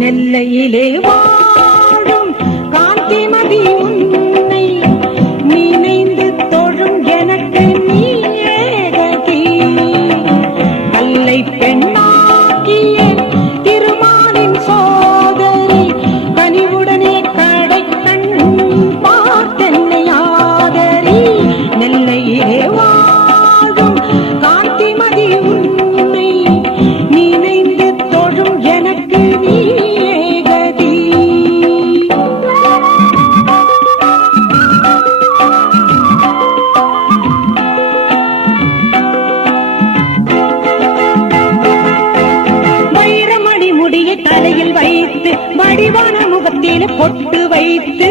நெல்லையிலே வாழும் காந்திமதி உன்னை நினைந்து தொழும் எனக்கு நீ ஏகதி. கல்லை பெண்ணாக்கிய திருமாலின் சோதரி கனிவுடனே கடை கண் பார்த்தென்னை ஆதரி. நெல்லையிலே வாழும் காந்திமதி உன்னை நினைந்து தொழும் எனக்கு நீ ஏகதி. வைரமணி முடியை தலையில் வைத்து வடிவான முகத்தில் பொட்டு வைத்து